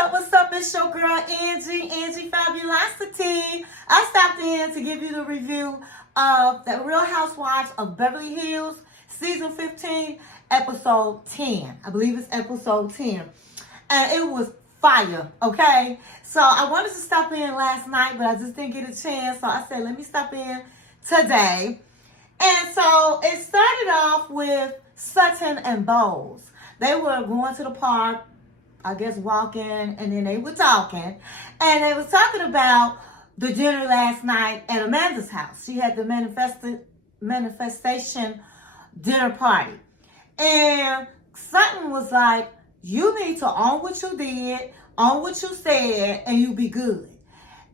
up? What's up? It's your girl, Angie Fabulosity. I stopped in to give you the review of the Real Housewives of Beverly Hills, Season 15, Episode 10. I believe it's Episode 10. And it was fire, okay? So I wanted to stop in last night, but I just didn't get a chance. So I said, let me stop in today. And so it started off with Sutton and Boz. They were going to the park, I guess walking, and then they were talking. And they was talking about the dinner last night at Amanda's house. She had the manifestation dinner party. And Sutton was like, you need to own what you did, own what you said, and you be good.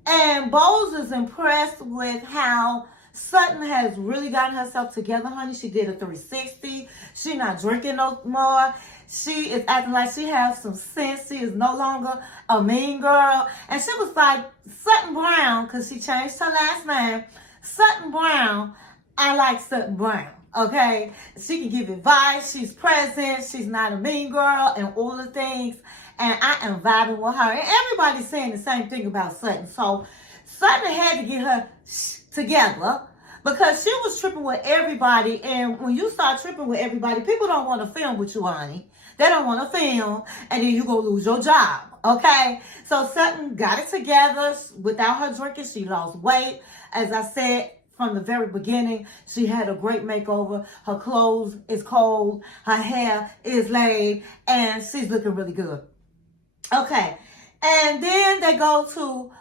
And Boz is impressed with how Sutton has really gotten herself together, honey. She did a 360. She not drinking no more. She is acting like she has some sense. She is no longer a mean girl. And she was like, Sutton Brown, because she changed her last name. Sutton Brown, I like Sutton Brown, okay? She can give advice. She's present. She's not a mean girl and all the things. And I am vibing with her. And everybody's saying the same thing about Sutton. So Sutton had to get her together because she was tripping with everybody. And when you start tripping with everybody, people don't want to film with you, honey. They don't want to film, and then you go lose your job, okay? So Sutton got it together without her drinking. She lost weight. As I said from the very beginning, she had a great makeover. Her clothes is cold. Her hair is laid, and she's looking really good. Okay, and then they go to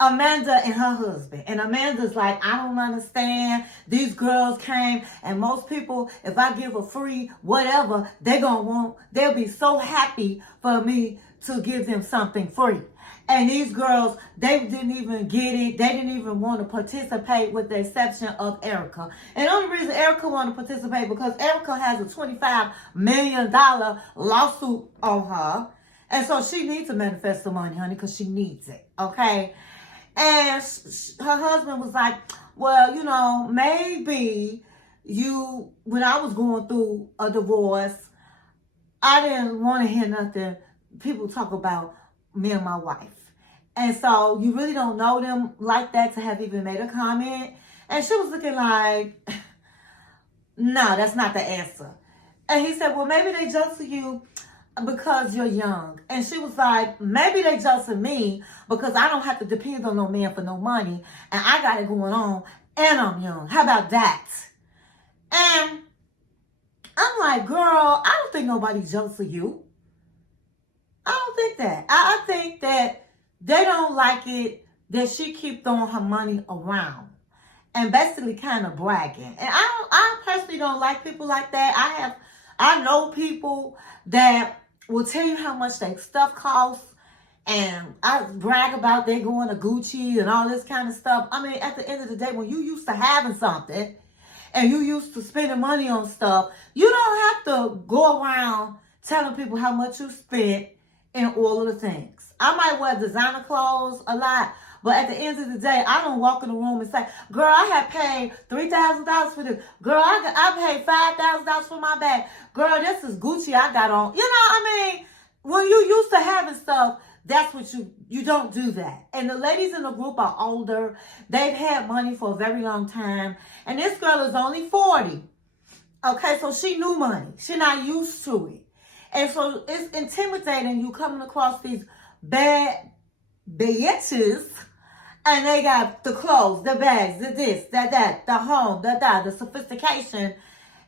Amanda and her husband. And Amanda's like, I don't understand. These girls came, and most people, if I give a free whatever, they'll be so happy for me to give them something free. And these girls, they didn't even get it. They didn't even want to participate, with the exception of Erika. And the only reason Erika wanted to participate because Erika has a $25 million lawsuit on her. And so she needs to manifest the money, honey, because she needs it, okay? And her husband was like, well, you know, maybe when I was going through a divorce, I didn't want to hear nothing. People talk about me and my wife. And so you really don't know them like that to have even made a comment. And she was looking like, no, that's not the answer. And he said, well, maybe they jealous of you because you're young. And she was like, maybe they jealous of me because I don't have to depend on no man for no money, and I got it going on, and I'm young. How about that? And I'm like, girl, I don't think nobody's jealous of you. I don't think that. I think that they don't like it that she keep throwing her money around and basically kind of bragging. And I personally don't like people like that. I know people that will tell you how much their stuff costs, and I brag about they going to Gucci and all this kind of stuff. I mean, at the end of the day, when you used to having something and you used to spending money on stuff, you don't have to go around telling people how much you spent in all of the things. I might wear designer clothes a lot, but at the end of the day, I don't walk in the room and say, girl, I have paid $3,000 for this. Girl, I paid $5,000 for my bag. Girl, this is Gucci I got on. You know, I mean, when you used to having stuff, that's what you don't do that. And the ladies in the group are older. They've had money for a very long time. And this girl is only 40. Okay, so she knew money. She's not used to it. And so it's intimidating you coming across these bad bitches. And they got the clothes, the bags, the this, that, the home, the sophistication.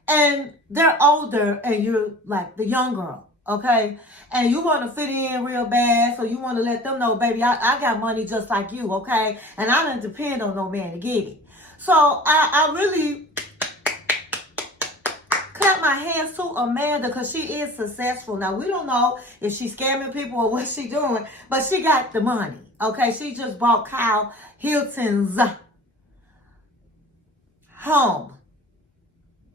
And they're older, and you're like the young girl, okay? And you want to fit in real bad, so you want to let them know, baby, I got money just like you, okay? And I don't depend on no man to give it. So I really clap my hands to Amanda because she is successful. Now, we don't know if she's scamming people or what she's doing, but she got the money. Okay, she just bought Kyle Hilton's home.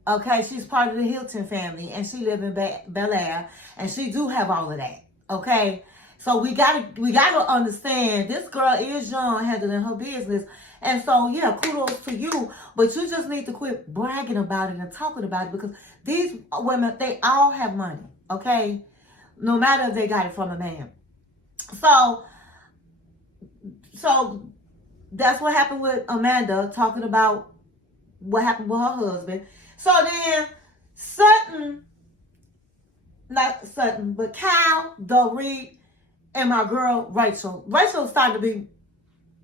Okay, she's part of the Hilton family, and she live in Bel Air, and she do have all of that. Okay, so we gotta understand this girl is young, handling her business, and so yeah, kudos to you. But you just need to quit bragging about it and talking about it, because these women, they all have money. Okay, no matter if they got it from a man. So, so that's what happened with Amanda, talking about what happened with her husband. So then Sutton, not Sutton, but Kyle, Dorit, and my girl Rachel. Rachel started to be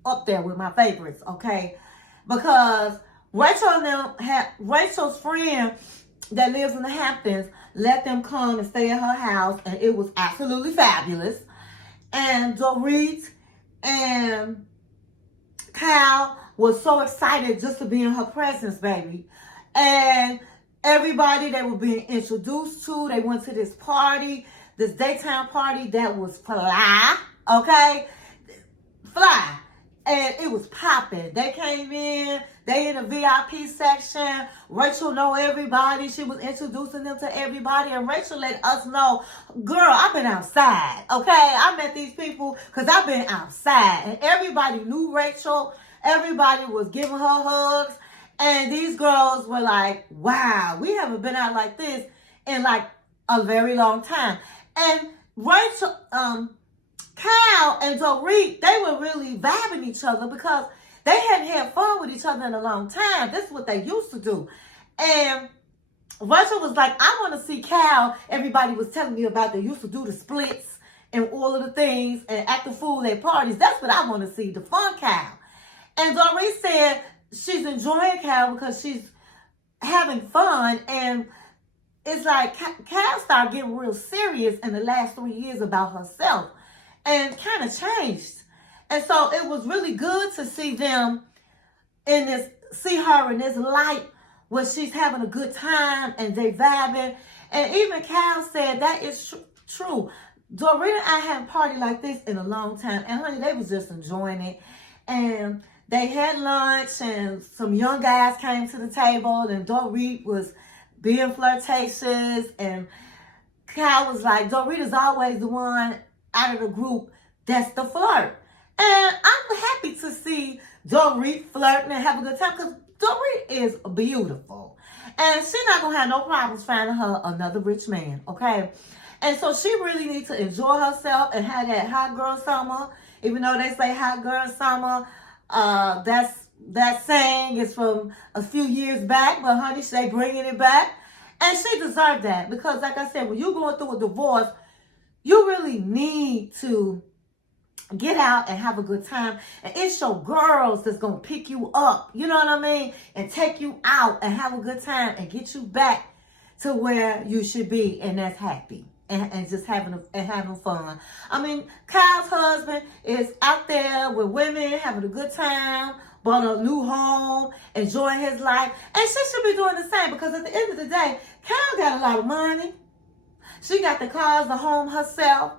up there with my favorites, okay? Because Rachel and them had Rachel's friend that lives in the Hamptons let them come and stay at her house, and it was absolutely fabulous. And Dorit and Kyle was so excited just to be in her presence, baby. And everybody they were being introduced to, they went to this party, this daytime party that was fly, okay? Fly. And it was popping. They came in, they in the VIP section. Rachel know everybody. She was introducing them to everybody. And Rachel let us know, girl, I've been outside, okay? I met these people because I've been outside. And everybody knew Rachel. Everybody was giving her hugs. And these girls were like, wow, we haven't been out like this in like a very long time. And Rachel, Kyle and Dorit, they were really vibing each other because they hadn't had fun with each other in a long time. This is what they used to do. And Rachel was like, I want to see Kyle. Everybody was telling me about they used to do the splits and all of the things and act a fool at parties. That's what I want to see, the fun Kyle. And Dorit said she's enjoying Kyle because she's having fun. And it's like Kyle started getting real serious in the last 3 years about herself. And kind of changed. And so it was really good to see them in this, see her in this light where she's having a good time and they vibing. And even Kyle said that is true. Dorit and I haven't partied like this in a long time. And honey, they was just enjoying it. And they had lunch and some young guys came to the table and Dorit was being flirtatious. And Kyle was like, Dorit is always the one out of the group that's the flirt. And I'm happy to see Dorit flirting and have a good time because Dorit is beautiful. And she's not going to have no problems finding her another rich man, okay? And so she really needs to enjoy herself and have that hot girl summer. Even though they say hot girl summer, that saying is from a few years back, but honey, they bringing it back. And she deserved that because like I said, when you're going through a divorce, you really need to get out and have a good time. And it's your girls that's going to pick you up, you know what I mean? And take you out and have a good time and get you back to where you should be. And that's happy and just having fun. I mean, Kyle's husband is out there with women, having a good time, bought a new home, enjoying his life. And she should be doing the same because at the end of the day, Kyle got a lot of money. She got the cars, the home herself.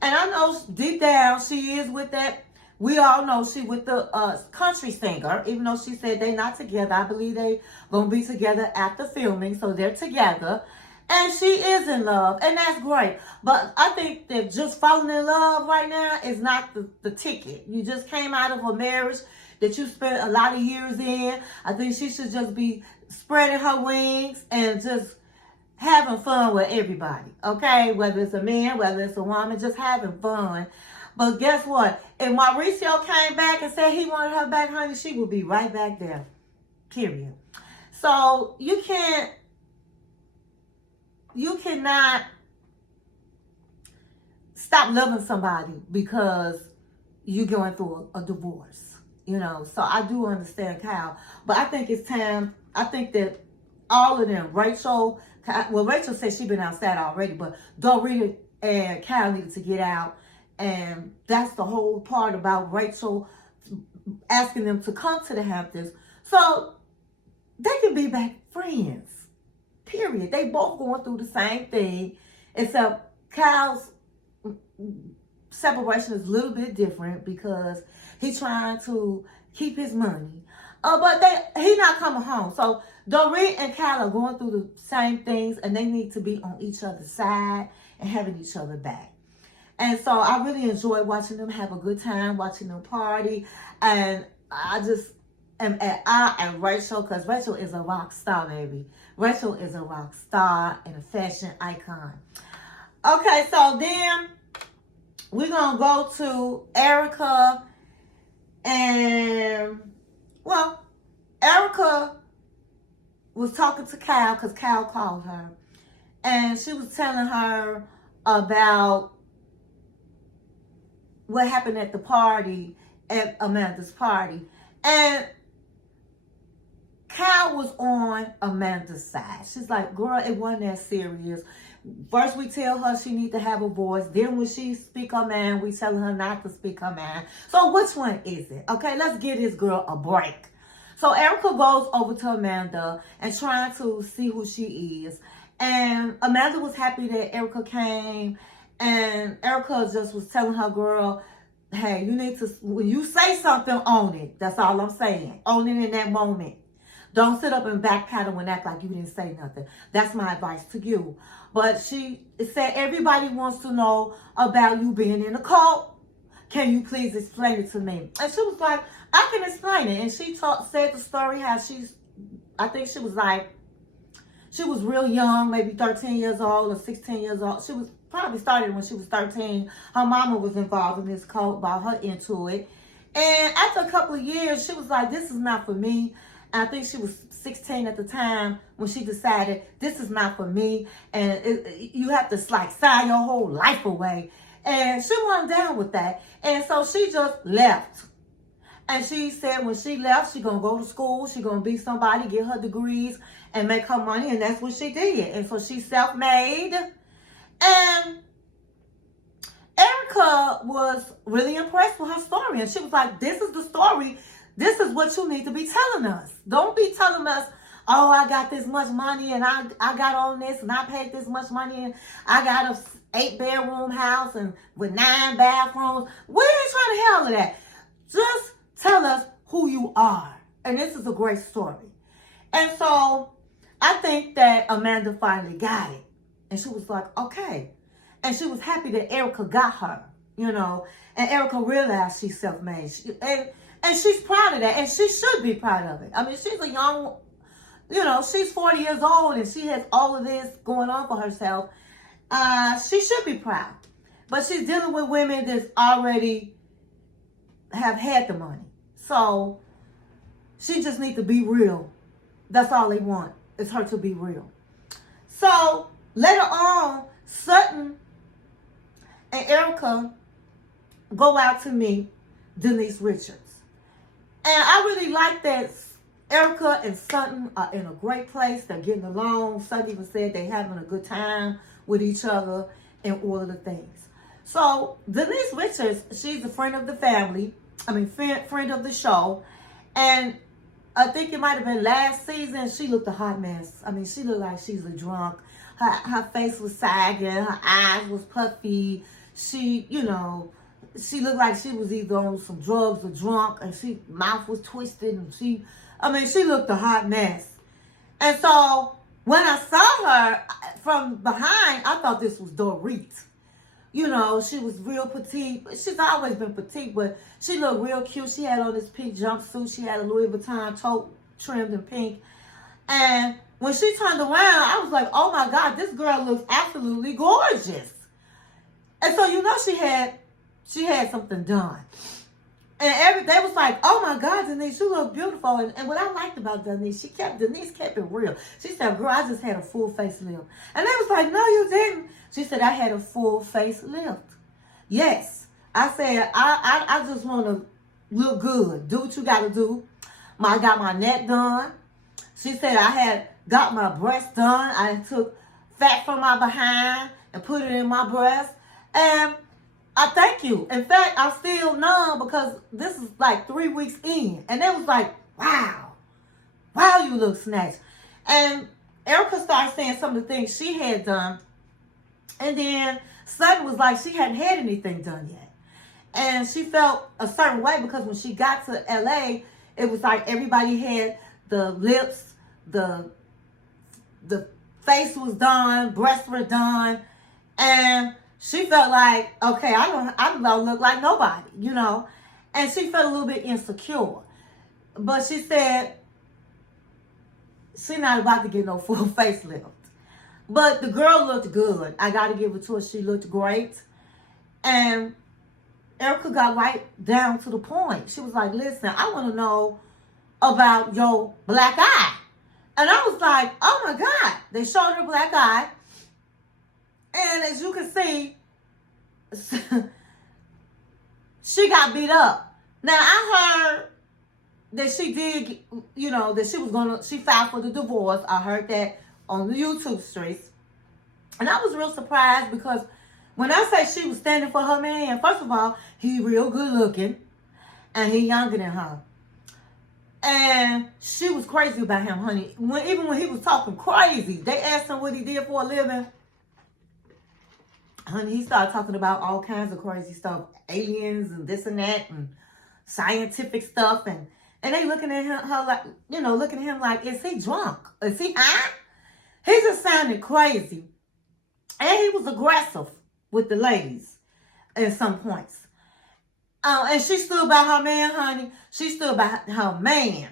And I know deep down she is with that. We all know she with the country singer. Even though she said they not together. I believe they going to be together after filming. So they're together. And she is in love. And that's great. But I think that just falling in love right now is not the ticket. You just came out of a marriage that you spent a lot of years in. I think she should just be spreading her wings and just having fun with everybody, okay? Whether it's a man, whether it's a woman, just having fun. But guess what? If Mauricio came back and said he wanted her back, honey, she would be right back there, period. So you cannot stop loving somebody because you're going through a divorce, you know? So I do understand Kyle, but I think it's time, I think that all of them, Rachel said she's been outside already, but Dorit and Kyle needed to get out. And that's the whole part about Rachel asking them to come to the Hamptons so they can be back friends, period. They both going through the same thing, except Kyle's separation is a little bit different because he's trying to keep his money. But he not coming home. So Dorit and Kyle are going through the same things and they need to be on each other's side and having each other back. And so I really enjoy watching them have a good time, watching them party. And I just am at awe at Rachel because Rachel is a rock star, baby. Rachel is a rock star and a fashion icon. Okay, so then we're going to go to Erika and, well, Erika was talking to Cal because Cal called her. And she was telling her about what happened at the party, at Amanda's party. And Cal was on Amanda's side. She's like, girl, it wasn't that serious. First we tell her she needs to have a voice. Then when she speak her mind, we tell her not to speak her mind. So which one is it? Okay, let's give this girl a break. So Erika goes over to Amanda and trying to see who she is. And Amanda was happy that Erika came. And Erika just was telling her, girl, hey, you need to, when you say something, own it. That's all I'm saying. Own it in that moment. Don't sit up and backpedal and act like you didn't say nothing. That's my advice to you. But she said, everybody wants to know about you being in a cult. Can you please explain it to me? And she was like, I can explain it. And she said the story how I think she was like, she was real young, maybe 13 years old or 16 years old. She was probably started when she was 13. Her mama was involved in this cult, brought her into it. And after a couple of years, she was like, this is not for me. And I think she was 16 at the time when she decided, this is not for me. And you have to like sign your whole life away. And she wasn't down with that. And so she just left. And she said when she left, she's going to go to school. She's going to be somebody, get her degrees, and make her money. And that's what she did. And so she's self-made. And Erika was really impressed with her story. And she was like, this is the story. This is what you need to be telling us. Don't be telling us, oh, I got this much money and I got on this and I paid this much money and I got a 8-bedroom house and with 9 bathrooms. We ain't trying to hear all of that. Just tell us who you are. And this is a great story. And so I think that Amanda finally got it. And she was like, okay. And she was happy that Erika got her, you know. And Erika realized she's self-made. And she's proud of that. And she should be proud of it. I mean, she's a young, you know, she's 40 years old and she has all of this going on for herself. She should be proud. But she's dealing with women that's already have had the money. So she just needs to be real. That's all they want, is her to be real. So later on, Sutton and Erika go out to meet Denise Richards. And I really like that Erika and Sutton are in a great place. They're getting along. Sutton even said they're having a good time with each other and all of the things. So Denise Richards, she's a friend of the family. I mean, friend of the show. And I think it might have been last season, she looked a hot mess. I mean, she looked like she's a drunk. Her face was sagging. Her eyes was puffy. She, you know, she looked like she was either on some drugs or drunk. And she mouth was twisted. And she looked a hot mess. And so when I saw her from behind, I thought this was Dorit. You know, she was real petite. She's always been petite, but she looked real cute. She had on this pink jumpsuit. She had a Louis Vuitton tote trimmed in pink. And when she turned around, I was like, oh my God, this girl looks absolutely gorgeous. And so, you know, she had something done. And they was like, oh my God, Denise, you look beautiful. And what I liked about Denise kept it real. She said, girl, I just had a full facelift. And they was like, no, you didn't. She said, I had a full facelift. Yes. I said, I just want to look good. Do what you got to do. I got my neck done. She said, I had got my breast done. I took fat from my behind and put it in my breast. And I thank you. In fact, I'm still numb because this is like 3 weeks in. And it was like, wow, you look snatched. And Erika started saying some of the things she had done. And then Sutton was like, she hadn't had anything done yet. And she felt a certain way because when she got to LA, it was like everybody had the lips, the face was done, breasts were done. And she felt like, okay, I don't look like nobody, you know. And she felt a little bit insecure. But she said she's not about to get no full facelift. But the girl looked good. I got to give it to her. She looked great. And Erika got right down to the point. She was like, listen, I want to know about your black eye. And I was like, oh my God. They showed her black eye. And as you can see, she got beat up. Now, I heard that she did, that she filed for the divorce. I heard that on the YouTube streets. And I was real surprised because when I say she was standing for her man, first of all, he real good looking and he younger than her. And she was crazy about him, honey. Even when he was talking crazy, they asked him what he did for a living. Honey, he started talking about all kinds of crazy stuff. Aliens and this and that and scientific stuff. And they looking at him like, is he drunk? Is he high? He just sounded crazy. And he was aggressive with the ladies at some points. And she stood by her man, honey. She stood by her man.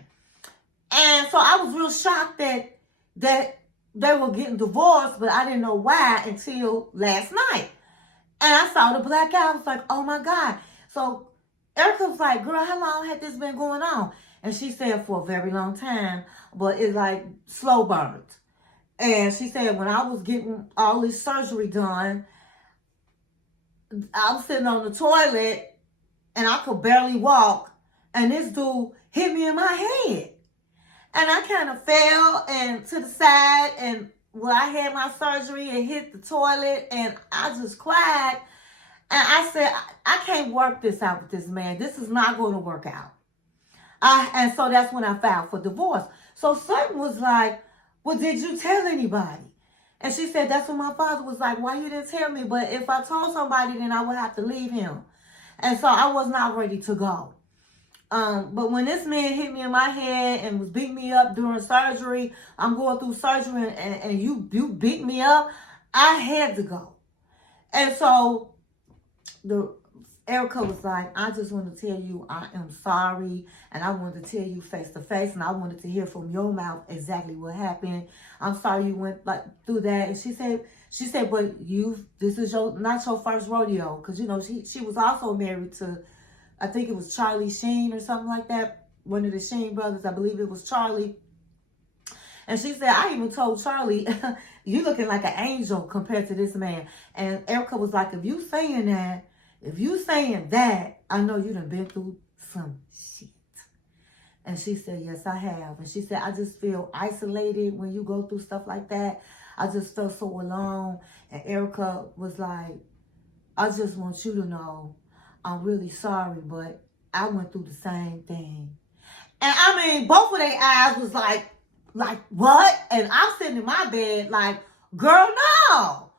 And so I was real shocked that they were getting divorced, but I didn't know why until last night. And I saw the black eye. I was like, oh my God. So Erika was like, girl, how long had this been going on? And she said for a very long time, but it's like slow burned. And she said when I was getting all this surgery done, I was sitting on the toilet and I could barely walk. And this dude hit me in my head. And I kind of fell and to the side. And when I had my surgery, it hit the toilet. And I just cried. And I said, I can't work this out with this man. This is not going to work out. And so that's when I filed for divorce. So Sutton was like, well, did you tell anybody? And she said, that's when my father was like, why you didn't tell me? But if I told somebody, then I would have to leave him. And so I was not ready to go. But when this man hit me in my head and was beating me up during surgery, I'm going through surgery and you beat me up, I had to go. And so Erika was like, I just want to tell you I am sorry. And I wanted to tell you face to face. And I wanted to hear from your mouth exactly what happened. I'm sorry you went through that. And she said, but this is not your first rodeo. Because, she was also married to, I think it was Charlie Sheen or something like that. One of the Sheen brothers. I believe it was Charlie. And she said, I even told Charlie, you looking like an angel compared to this man. And Erika was like, if you saying that, I know you done been through some shit. And she said, yes, I have. And she said, I just feel isolated when you go through stuff like that. I just felt so alone. And Erika was like, I just want you to know I'm really sorry, but I went through the same thing. And I mean, both of their eyes was like, what? And I'm sitting in my bed like, girl, no.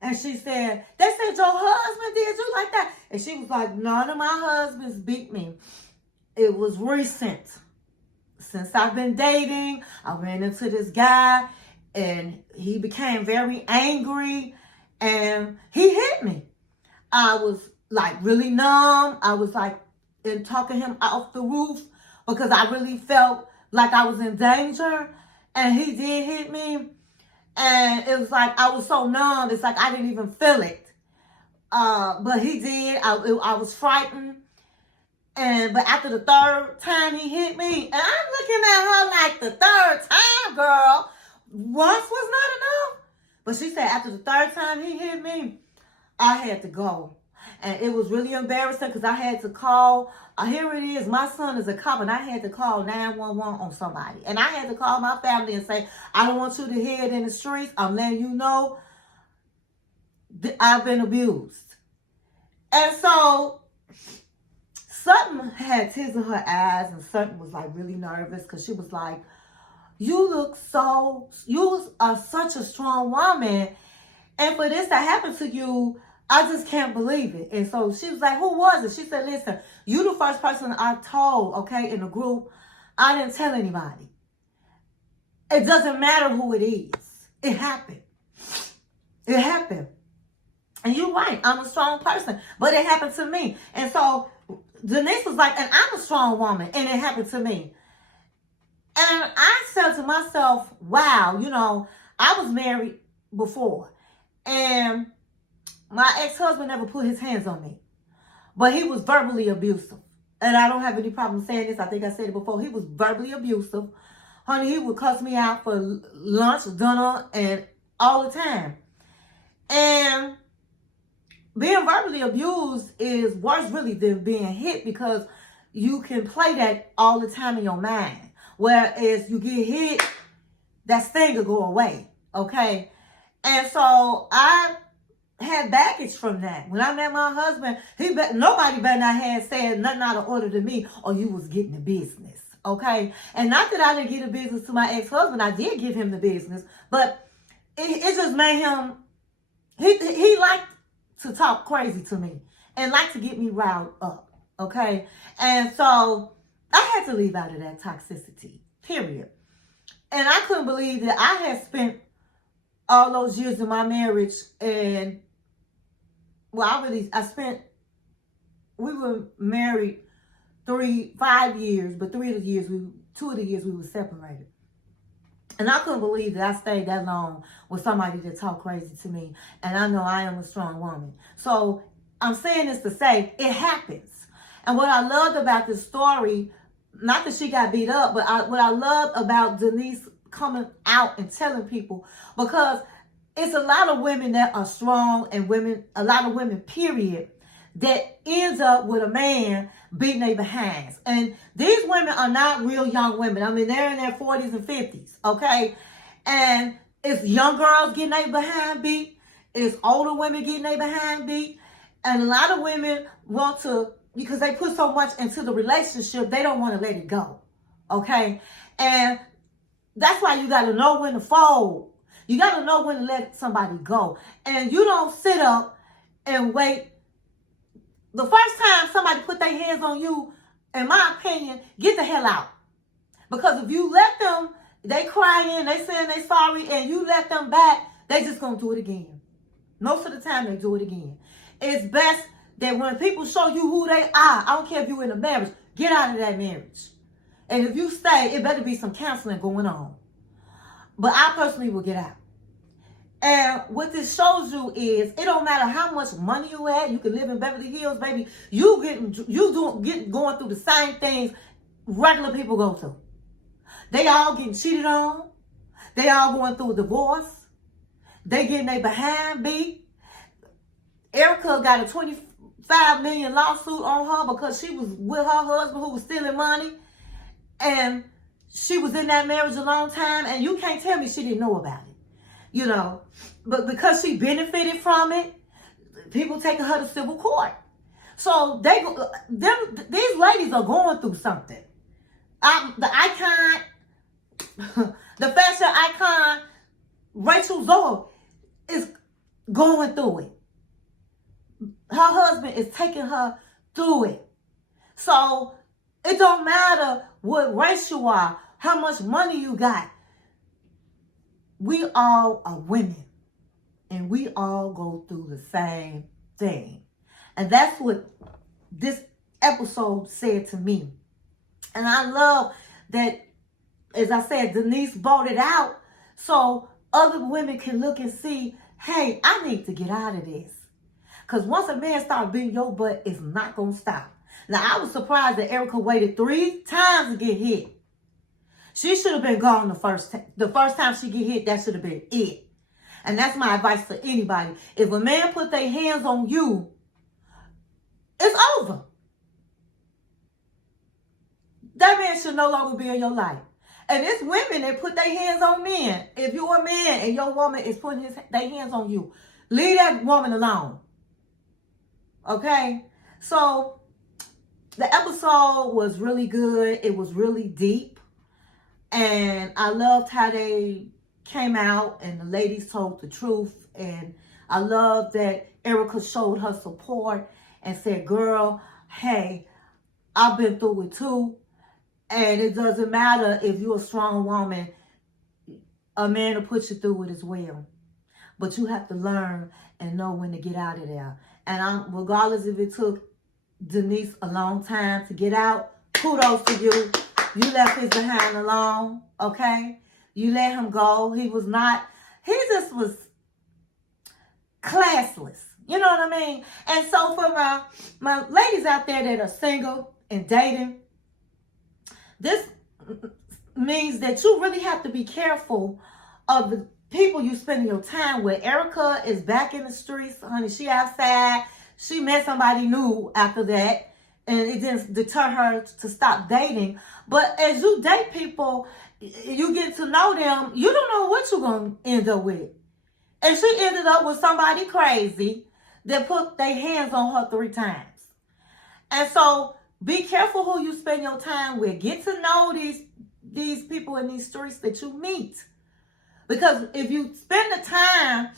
And she said, they said your husband did you like that? And she was like, none of my husbands beat me. It was recent. Since I've been dating, I ran into this guy and he became very angry and he hit me. I was like really numb. I was like talking him off the roof because I really felt like I was in danger. And he did hit me. And it was like, I was so numb. It's like, I didn't even feel it. But he did. I was frightened. But after the third time he hit me, and I'm looking at her like the third time, girl. Once was not enough. But she said after the third time he hit me, I had to go. And it was really embarrassing because I had to call. Here it is. My son is a cop, and I had to call 911 on somebody. And I had to call my family and say, I don't want you to hear it in the streets. I'm letting you know I've been abused. And so Sutton had tears in her eyes, and Sutton was like really nervous because she was like, you are such a strong woman. And for this to happen to you, I just can't believe it. And so she was like, who was it? She said, listen, you the first person I told, okay, in the group. I didn't tell anybody. It doesn't matter who it is. It happened. It happened. And you're right. I'm a strong person. But it happened to me. And so Denise was like, and I'm a strong woman. And it happened to me. And I said to myself, wow, I was married before. And my ex-husband never put his hands on me. but he was verbally abusive. And I don't have any problem saying this. I think I said it before. He was verbally abusive. Honey, he would cuss me out for lunch, dinner, and all the time. And being verbally abused is worse really than being hit, because you can play that all the time in your mind. Whereas you get hit, that sting will go away. Okay? And so I had baggage from that. When I met my husband, nobody better not have said nothing out of order to me, or you was getting the business. Okay? And not that I didn't give the business to my ex-husband. I did give him the business. But it just made him, he liked to talk crazy to me and liked to get me riled up. Okay? And so I had to leave out of that toxicity. Period. And I couldn't believe that I had spent all those years in my marriage, and we were married 5 years, but 2 of the years we were separated. And I couldn't believe that I stayed that long with somebody that talked crazy to me. And I know I am a strong woman. So I'm saying this to say it happens. And what I loved about this story, not that she got beat up, but what I loved about Denise coming out and telling people, because it's a lot of women that are strong, and a lot of women, period, that ends up with a man beating their behinds. And these women are not real young women. I mean, they're in their 40s and 50s, okay? And it's young girls getting their behind beat. It's older women getting their behind beat. And a lot of women want to, because they put so much into the relationship, they don't want to let it go, okay? And that's why you got to know when to fold. You got to know when to let somebody go. And you don't sit up and wait. The first time somebody put their hands on you, in my opinion, get the hell out. Because if you let them, they crying, they saying they sorry, and you let them back, they just going to do it again. Most of the time, they do it again. It's best that when people show you who they are, I don't care if you're in a marriage, get out of that marriage. And if you stay, it better be some counseling going on. But I personally will get out. And what this shows you is, it don't matter how much money you have. You can live in Beverly Hills, baby. Going through the same things regular people go through. They all getting cheated on. They all going through a divorce. They getting their behind beat. Erika got a $25 million lawsuit on her because she was with her husband who was stealing money. And she was in that marriage a long time, and you can't tell me she didn't know about it. You know, but because she benefited from it, people taking her to civil court. So these ladies are going through something. The icon, the fashion icon, Rachel Zoe, is going through it. Her husband is taking her through it. So it don't matter what race you are, how much money you got. We all are women, and we all go through the same thing. And that's what this episode said to me. And I love that, as I said, Denise brought it out so other women can look and see, hey, I need to get out of this. Because once a man starts beating your butt, it's not going to stop. Now, I was surprised that Erika waited 3 times to get hit. She should have been gone the first time she get hit. That should have been it. And that's my advice to anybody. If a man put their hands on you, it's over. That man should no longer be in your life. And it's women that put their hands on men. If you're a man and your woman is putting their hands on you, leave that woman alone. Okay? So, the episode was really good. It was really deep. And I loved how they came out and the ladies told the truth. And I love that Erika showed her support and said, girl, hey, I've been through it too. And it doesn't matter if you're a strong woman, a man will put you through it as well. But you have to learn and know when to get out of there. And regardless if it took Denise a long time to get out, kudos to you. You left his behind alone, okay? You let him go. He just was classless. You know what I mean? And so for my ladies out there that are single and dating, this means that you really have to be careful of the people you spend your time with. Erika is back in the streets, honey. She outside. She met somebody new after that, and it didn't deter her to stop dating. But as you date people, you get to know them, you don't know what you're going to end up with. And she ended up with somebody crazy that put their hands on her 3 times. And so be careful who you spend your time with. Get to know these people in these streets that you meet. Because if you spend the time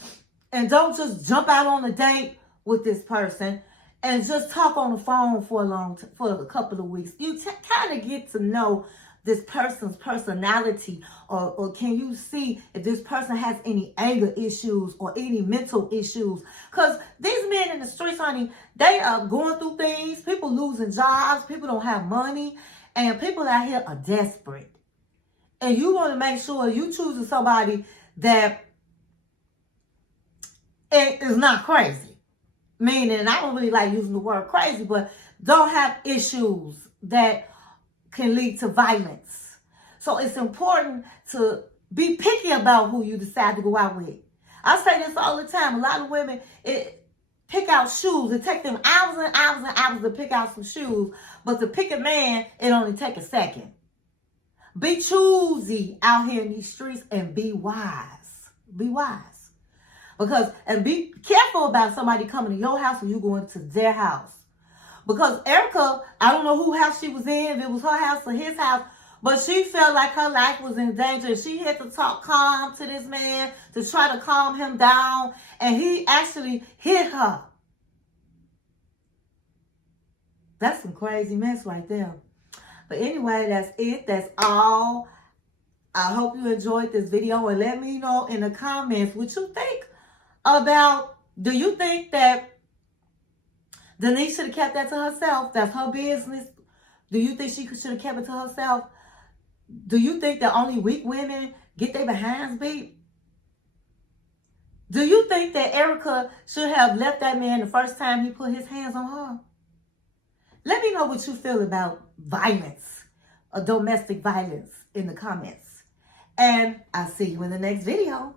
and don't just jump out on a date with this person and just talk on the phone for a couple of weeks, you kind of get to know this person's personality, or can you see if this person has any anger issues or any mental issues? Because these men in the streets, honey, they are going through things. People losing jobs, people don't have money, and people out here are desperate. And you want to make sure you choosing somebody that is not crazy. Meaning, I don't really like using the word crazy, but don't have issues that can lead to violence. So it's important to be picky about who you decide to go out with. I say this all the time. A lot of women pick out shoes. It takes them hours and hours and hours to pick out some shoes. But to pick a man, it only takes a second. Be choosy out here in these streets and be wise. Be wise. And be careful about somebody coming to your house when you go into their house. Because Erika, I don't know whose house she was in, if it was her house or his house, but she felt like her life was in danger. She had to talk calm to this man to try to calm him down, and he actually hit her. That's some crazy mess right there. But anyway, that's it. That's all. I hope you enjoyed this video, and let me know in the comments what you think about, do you think that Denise should have kept that to herself? That's her business. Do you think she should have kept it to herself? Do you think that only weak women get their behinds beat? Do you think that Erika should have left that man the first time he put his hands on her? Let me know what you feel about violence or domestic violence in the comments. And I'll see you in the next video.